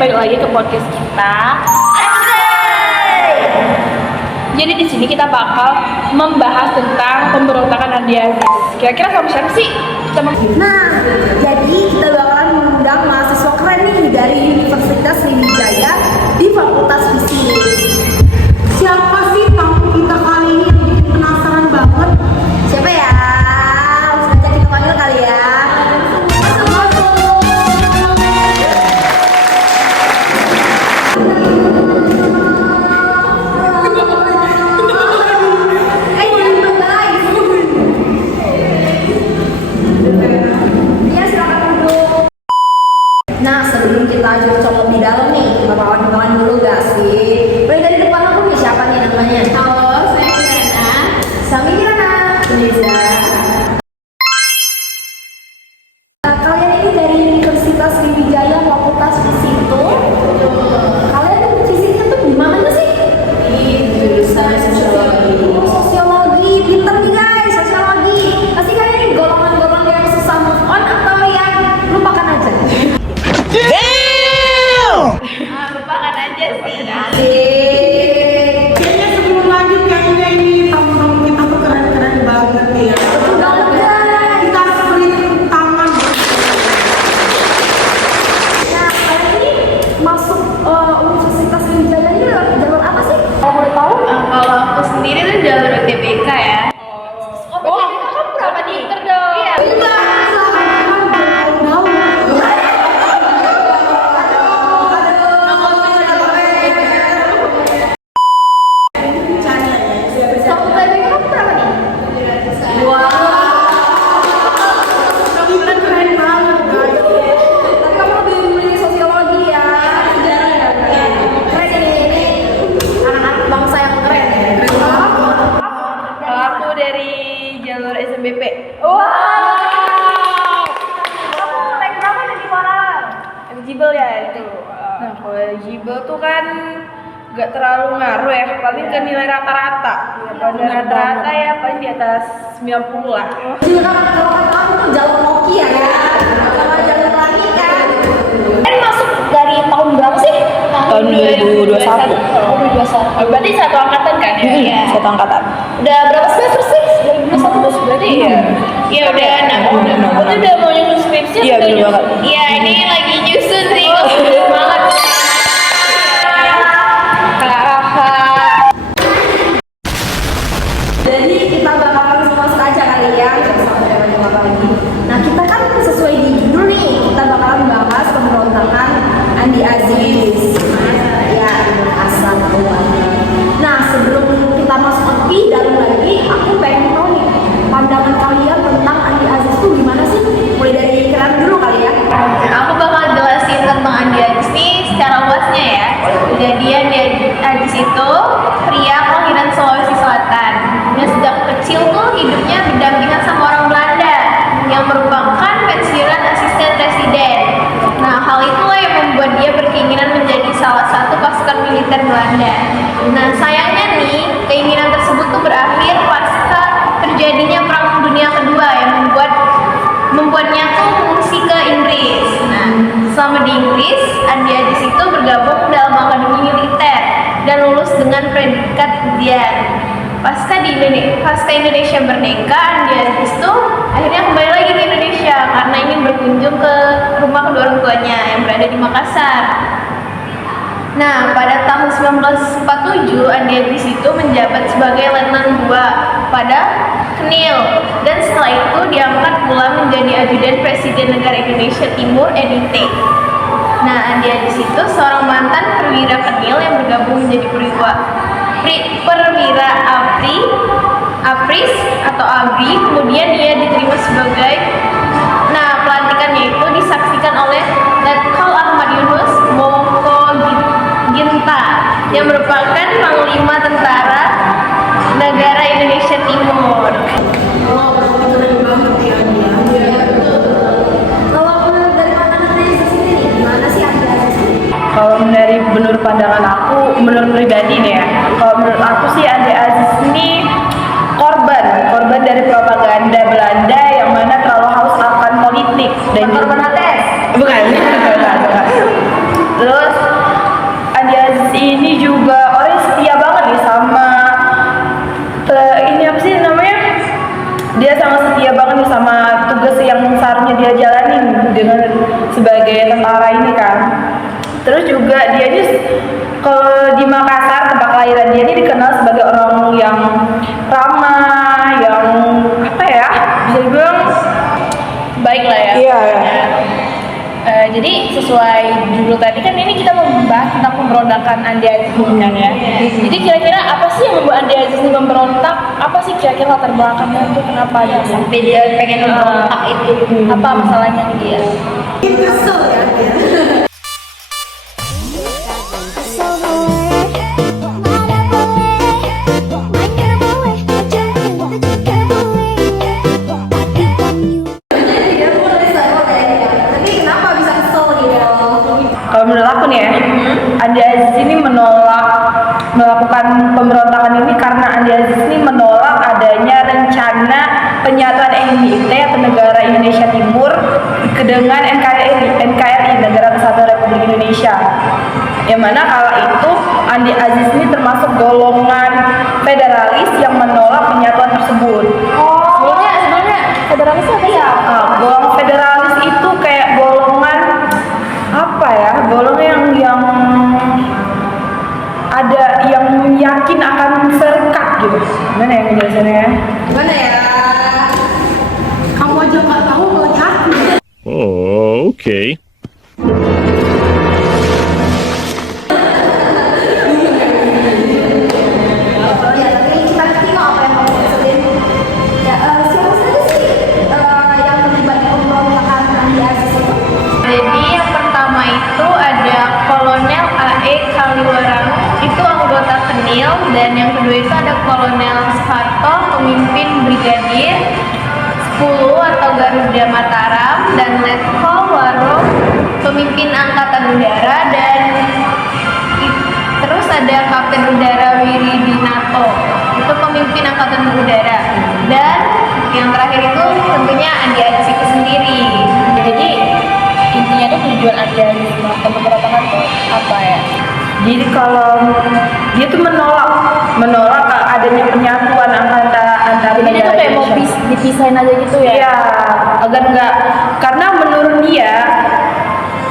kembali lagi ke podcast kita. Jadi di sini kita bakal membahas tentang pemberontakan Andi Aziz. Kira-kira sama siapa sih? Nah, jadi kita bakalan mengundang mahasiswa keren nih dari Universitas Sriwijaya di Fakultas Fisik. Siapa sih tamu kita kali ini yang bikin penasaran banget? Siapa ya? Langsung aja kita panggil kali ya. Nah, sebelum kita lanjut di dalam nih, kenalan dulu gak sih? Boleh dari depan aku nih, siapa nih namanya? Halo, saya Kirana. Sami Kirana. Liza. Nah, kalian ini dari Universitas Sriwijaya Fakultas Fisik itu. Kalian fisiknya tuh di mana sih? Di jurusan sosiologi. Sosiologi, pinter nih guys, sosiologi. Pasti kalian ini golongan-golongan yang susah move on atau yang lupakan aja? Lupakan aja sih. Asik. Kayaknya sebelum lanjut kayaknya ini tamu-tamu kita tuh keren-keren banget ya. Betul banget guys. Kita harus beri tepuk tangan. Nah, kalian ini masuk Universitas Sriwijaya ini lewat jalur apa sih? Kalau boleh tahu? Kalau aku sendiri tuh jalur UTBK ya. Oh, kamu berapa nih? Dong. Iya. Satu TBK kamu berapa nih? Kita keren banget guys. Tapi kamu lebih memilih sosiologi ya. Keren ini anak-anak bangsa yang keren ya. Kalau aku dari jalur SMBP. Wow. Kamu rank berapa nih di mana? Eligible ya itu. Nah, kalau eligible tuh kan gak terlalu ngaruh ya, paling ke nilai rata-rata. Kalau nilai rata-rata ya paling di atas 90 lah. Jadi kalau kata kamu tuh jalur Nokia ya. Kalau jalur lagi kan. Kan masuk dari tahun berapa sih? Tahun 2021. Oh, 2021. Berarti satu angkatan kan ya? Iya. Satu angkatan. Udah berapa semester sih? 2021 Berarti iya. Iya udah enam. Berarti udah mau nyusun skripsi? Iya atau bener gimana? banget. Iya ini lagi nyusun sih. Semangat. Jadi kita bakalan langsung aja kali ya, jangan sampai lewat apa lagi. Nah kita kan sesuai di judul nih, kita bakalan bahas pemberontakan Andi Aziz. Ya, asal keluarga. Nah sebelum kita masuk lebih dalam lagi, aku pengen tahu nih pandangan kalian tentang Andi Aziz itu gimana sih? Mulai dari Kiran dulu kali ya. Aku bakal jelasin tentang Andi Aziz nih secara luasnya ya. Jadi Andi Aziz itu pria kelahiran Sulawesi Selatan. Dia sejak kecil tuh hidupnya berdampingan sama orang Belanda yang merupakan pensiunan asisten presiden. Nah, hal itulah yang membuat dia berkeinginan menjadi salah satu pasukan militer Belanda. Nah, sayangnya nih, keinginan tersebut tuh berakhir pasca terjadinya Perang Dunia Kedua yang membuatnya tuh mengungsi ke Inggris. Nah, selama di Inggris, Andi Aziz itu bergabung dalam akademi militer dan lulus dengan predikat Sarjana. Pasca Indonesia merdeka, Andi Aziz tuh akhirnya kembali lagi ke Indonesia karena ingin berkunjung ke rumah kedua orang tuanya yang berada di Makassar. Nah, pada tahun 1947, Andi Aziz itu menjabat sebagai Letnan II pada KNIL dan setelah itu diangkat pula menjadi Ajudan Presiden Negara Indonesia Timur NIT. Nah, Andi Aziz itu seorang mantan perwira KNIL yang bergabung menjadi perwira APRIS atau ABRI, kemudian dia diterima sebagai pelantikannya itu disaksikan oleh Letkol Ahmad Yunus Mokoginta yang merupakan Panglima Tentara Negara Indonesia Timur. Wah, keren banget ya dia. Kalau menurut dari pandangan Andi Aziz ini nih, gimana sih Andi Aziz ini? Kalau menurut pandangan aku, menurut pribadi nih ya, kalau menurut aku sih Andi Aziz ini korban dari propaganda Belanda yang mana terlalu haus akan politik dan Korban HTS? bukan. Terus Aziz ini juga orang yang setia banget nih sama ini apa sih namanya? Dia sangat setia banget nih sama tugas yang seharusnya dia jalanin dengan sebagai tentara ini kan. Terus juga dia ini kalau di Makassar tempat kelahiran dia ini dikenal sebagai orang yang ramah, yang apa ya, bisa dibilang Baik lah ya. iya. Jadi sesuai judul tadi kan ini kita membahas tentang pemberontakan Andi Aziz kan ya. Jadi kira-kira apa sih yang membuat Andi Aziz ini memberontak? Apa sih kira-kira latar belakangnya itu kenapa ya sampai dia pengen memberontak itu? Apa masalahnya dia? Kesel ya dia. Tapi kenapa bisa kesel gitu? Kalau menurut aku nih ya, Andi Aziz ini melakukan pemberontakan ini karena Andi Aziz ini menolak adanya rencana penyatuan NIT atau Negara Indonesia Timur dengan NKRI Negara Kesatuan Republik Indonesia. Yang mana kala itu Andi Aziz ini termasuk golongan federalis yang menolak penyatuan tersebut. Sebelumnya federalis apa sih? Golongan federalis itu kayak golongan apa ya? Golongan yang ada yang yakin akan serkat gitu. Gimana ya penjelasannya? Gimana ya? Kamu aja nggak tahu apalagi aku. Oh, okay. Ya, tapi kita ngerti kok apa yang kamu maksudin. Ya, siapa saja sih yang terlibat di pemberontakan Andi Aziz itu? Jadi yang pertama itu ada Kolonel AE Kaliwarang, itu anggota Kenil, dan yang kedua itu ada Kolonel Soeharto, pemimpin Brigadir 10 atau Garuda Mataram, dan Letkol Warong, pemimpin Angkatan Udara, dan terus ada Kapten Udara Wiridinato, itu pemimpin Angkatan Udara, dan yang terakhir itu tentunya Andi Aziz itu sendiri. Jadi intinya tuh tujuan Andi Aziz melakukan pemberontakan tuh apa ya? Jadi kalau dia tuh menolak adanya penyatuan antara Jadi dia tuh kayak mau Indonesia. dipisahin aja gitu ya? Iya, agar enggak, karena menurut dia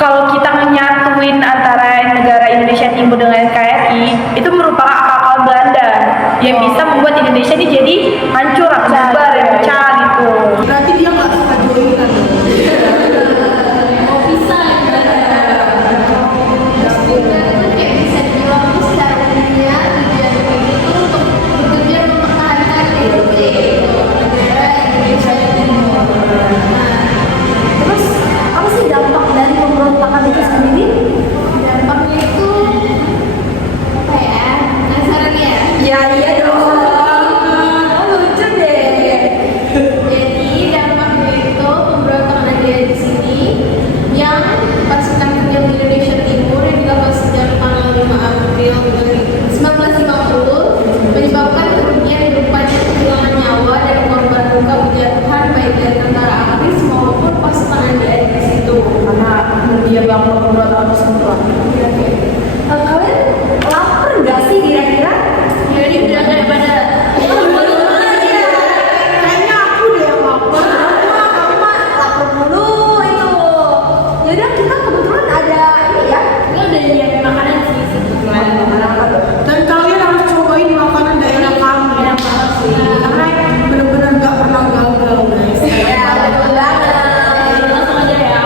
kalau kita menyatuin antara negara Indonesia Timur dengan NKRI itu merupakan akal Belanda yang bisa membuat Indonesia ini jadi hancur, bubar, pecah gitu. Berarti dia nggak suka joinan. Mau pisah kayak bisa dibilang tuh secara umumnya tujuan itu untuk bertujuan mempertahankan NIT Negara Indonesia Timur. Nah, terus apa sih dampak dari pemberontakan itu sendiri? Dampaknya itu apa ya? Penasaran ya? Ya iya dong. Oh, lucu deh. Jadi dampaknya itu pemberontakan ada di sini yang pasukan Kenil Indonesia Timur yang dilakukan sejak tanggal 5 April 1950 menyebabkan kerugian berupa kehilangan nyawa dan korban luka berjatuhan baik dari tentara AKRI maupun pasukan NDI itu. Karena dia bangun pemberontakan tersebut. Kalian lapar nggak sih kira-kira? Jadi bilang daripada Kayaknya aku deh yang lapar. Kamu mah lapar mulu itu. Yaudah kita kebetulan ada ini ya. ini udah nyiapin makanan sih sebetulnya. Dan kalian harus cobain makanan daerah kami. Karena benar-benar nggak pernah gagal guys. Ya betul banget. Langsung aja ya.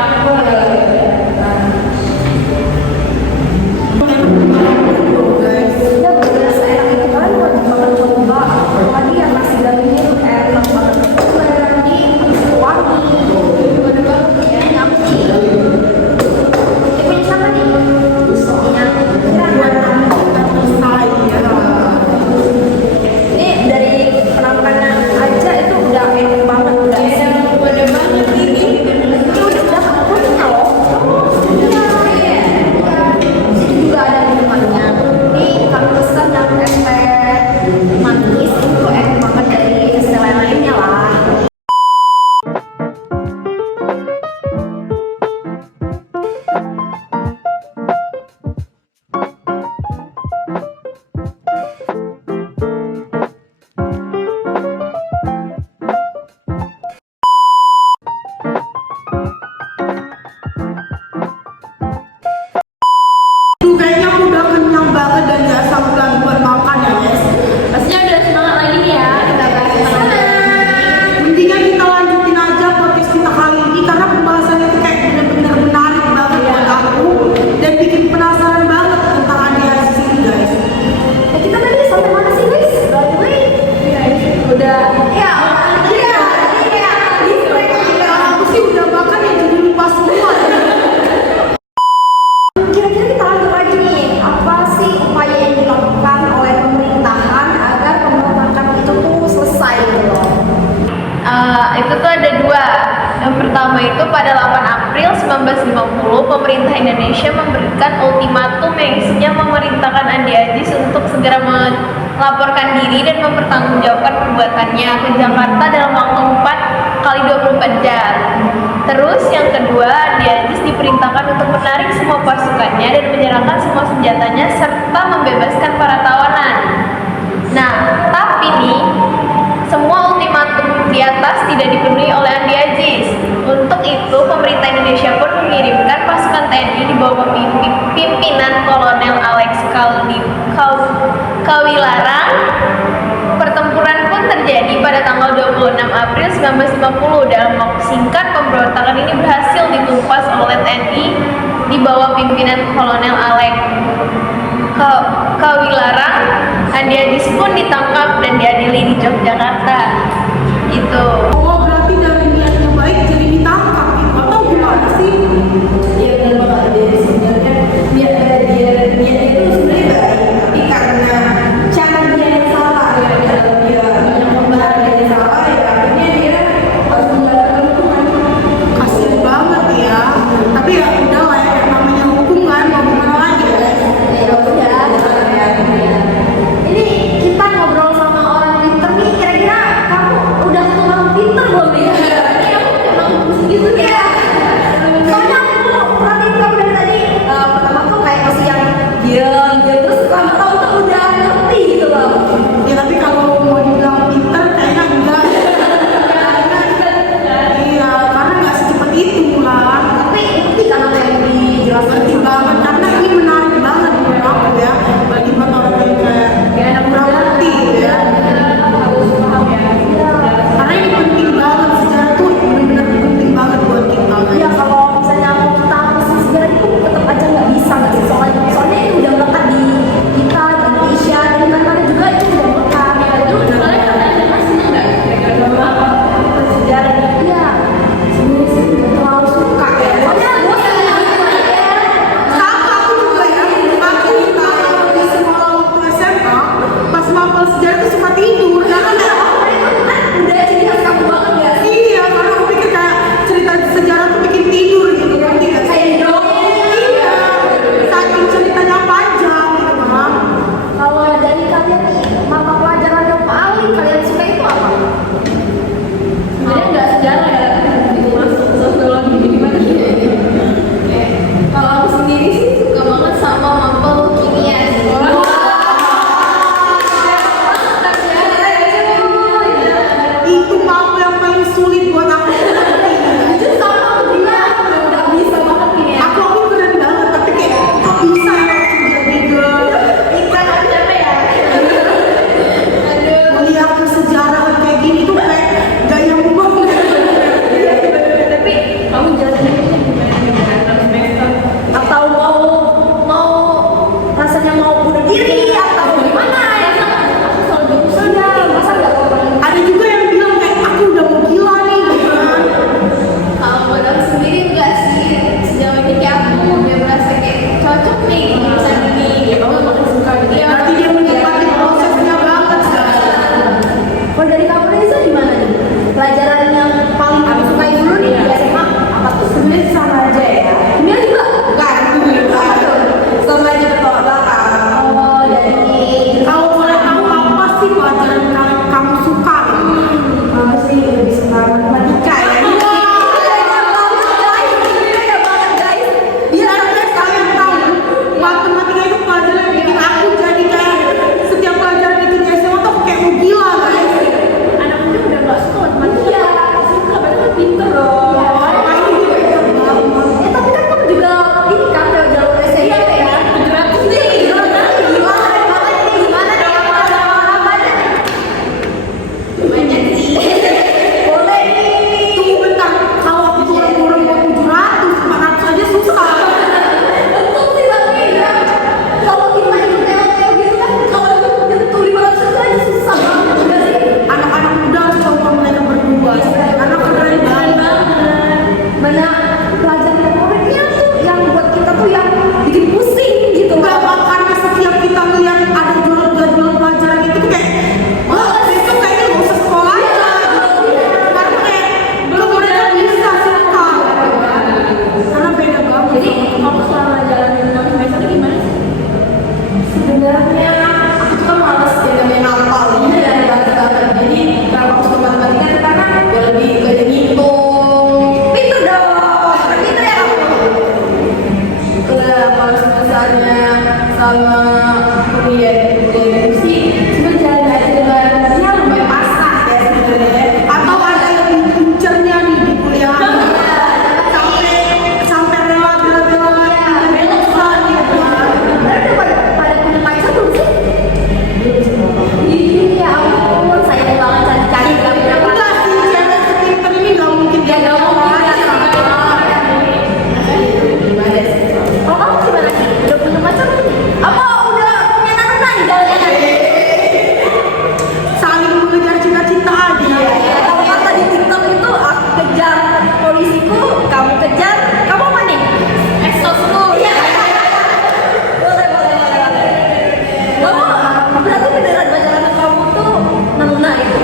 1950, pemerintah Indonesia memberikan ultimatum yang isinya memerintahkan Andi Azis untuk segera melaporkan diri dan mempertanggungjawabkan perbuatannya ke Jakarta dalam waktu 4 kali 24 jam. Terus yang kedua, Andi Azis diperintahkan untuk menarik semua pasukannya dan menyerahkan semua senjatanya serta membebaskan para tawanan. Nah, tapi nih, semua ultimatum di atas tidak dipenuhi oleh Andi Azis. Untuk itu, pemerintah Indonesia pun mengirimkan pasukan TNI di bawah pimpinan Kolonel Alex Kawilarang. Pertempuran pun terjadi pada tanggal 26 April 1950. Dalam waktu singkat, pemberontakan ini berhasil ditumpas oleh TNI di bawah pimpinan Kolonel Alex Kawilarang. Andi Azis pun ditangkap dan diadili di Yogyakarta. Itu. Oh, berarti dari niatnya baik jadi ditangkap gitu. Atau gimana sih? Iya benar banget, jadi sebenarnya dia itu sebenarnya baik, tapi karena cara dia yang salah ya, dalam dia banyak pembahasan dia yang salah ya, akhirnya dia harus menjalankan hukuman. Kasian banget ya. Tapi ya udah lah ya, namanya hukum kan, mau gimana lagi ya. Ya udah, ya. Ini kita ngobrol sama orang pinter nih, kira-kira kamu udah ketemu orang pinter selama kuliah sih sebenarnya jalan-jalannya lumayan pasang ya sebenarnya. Atau ada yang pincernya nih di kuliah sampai rela-rela belok-belokan gitu. Mereka pada punya pacar belum sih? Iya ampun, sayang banget cari nggak punya pacar. Enggak sih, cewek sepinter ini nggak mungkin Ya nggak mungkin ya. Gimana sih? Kalau kamu gimana sih? Udah punya pacar belum? Apa udah punya narunan jalan-jalan? Saling mengejar cita-cita aja. Ya, kalau kata di TikTok itu aku kejar polisiku, kamu kejar, kamu apa nih? Exosku. Iya. Boleh. Kamu berarti beneran pacaran kamu tuh nana itu.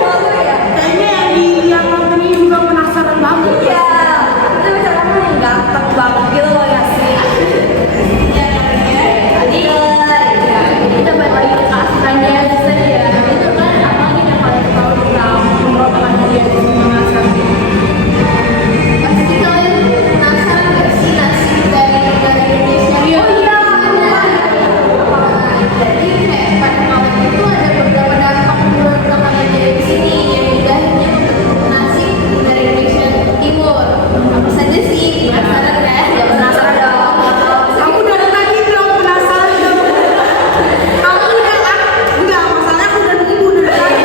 Malu ya. Kayaknya yang nonton ini juga penasaran banget. Iya. Itu pacaran kamu yang ganteng banget gitu loh ya sih. Jadi kita balik lagi ke keasilannya tadi ya. Itu kan apalagi yang paling tahu tentang pemberontakan dia di Makassar. Pasti kalian penasaran gak sih nasib dari negara Indonesia? Oh iya, benar. Jadi kayak pada malam itu ada beberapa dampak pemberontakan yang ada di sini yang juga akhirnya membentuk nasib dari Indonesia Timur. Apa saja sih? Penasaran kan? Ya penasaran dong. Aku dari tadi bilang penasaran dong. Aku udah enggak, masalahnya aku udah nunggu dari tadi.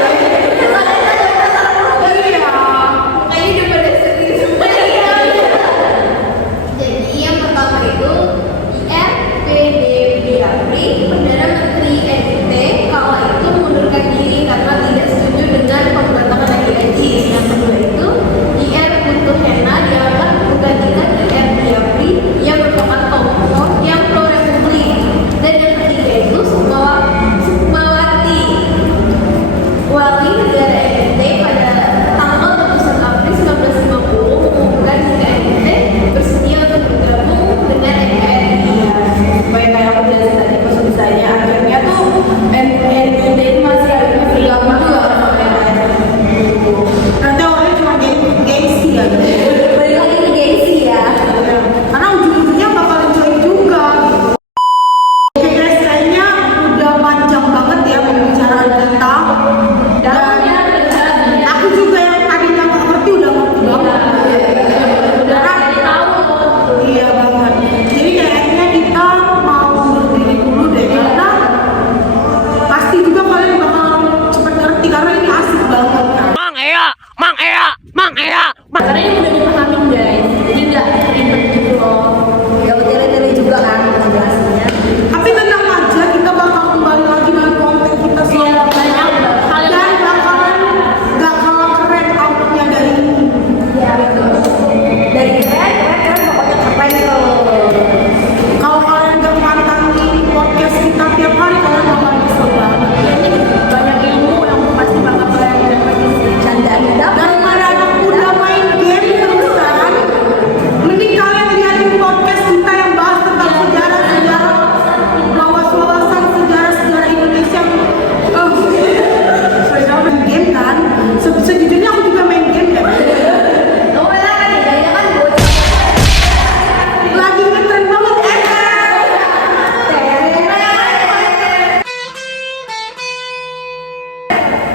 Iya. Kayaknya udah pada serius semua ya. Jadi yang pertama itu IRPDBAPRI, Perdana Menteri NT kala itu mengundurkan diri karena tidak setuju dengan pemberontakan lagi-lagi. Yang kedua itu IR Putu Hena diangkat menggantikan IR Diapri yang merupakan tokoh yang pro republik. Dan yang ketiga itu Sukmawati Wali negara NT pada tanggal 31 April 1950 mengumumkan jika NT bersedia untuk bergabung dengan NKRI. Supaya kayak aku jelasin tadi pas misalnya akhirnya tuh NID masih akhirnya bergabung juga sama NKRI. Nanti orangnya cuma gengsi ya. Balik lagi ke gengsi ya. Karena ujung-ujungnya bakalan join juga. Oke guys, kayaknya udah panjang banget ya pembicaraan kita. Dan aku juga yang tadinya nggak ngerti udah ngerti banget. Iya banget. Jadi kayaknya kita mau berdiri dulu deh karena pasti juga kalian bakal cepet ngerti karena ini asik banget kan. Karena ini udah dipahamin guys, jadi nggak ribet gitu loh. Ya bertele-tele juga kan penjelasannya. Tapi tenang aja, kita bakal kembali lagi dengan konten kita selanjutnya dan bakalan gak kalah keren outputnya dari ini. Iya betul. Dari keren pokoknya keren tuh. Kalau kalian gak mantangin podcast kita tiap hari, kalian bakal nyesel banget. Ini banyak ilmu yang pasti bakal kalian dapetin candaan Daripada anak muda main game terusan, mending kalian liatin podcast kita yang bahas tentang sejarah-sejarah, wawasan sejarah-sejarah Indonesia. Saya main game kan? Sejujurnya aku juga main game kan? Oh ya kan bedanya kan bocah. Lagi ngetren banget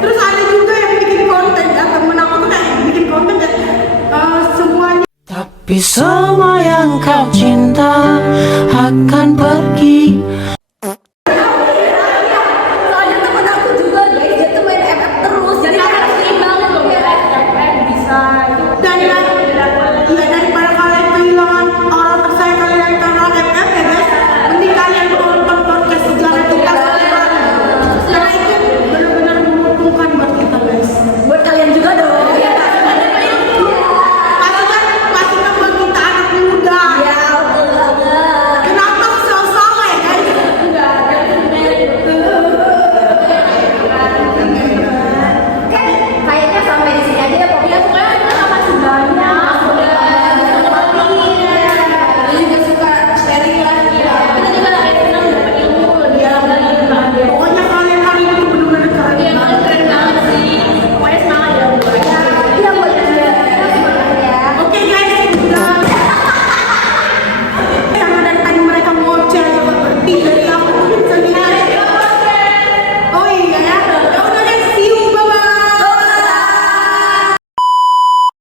Terus ada juga yang bikin konten ya, temen aku tuh kayak bikin konten ya, semuanya Tapi semua yang kau cinta akan pergi.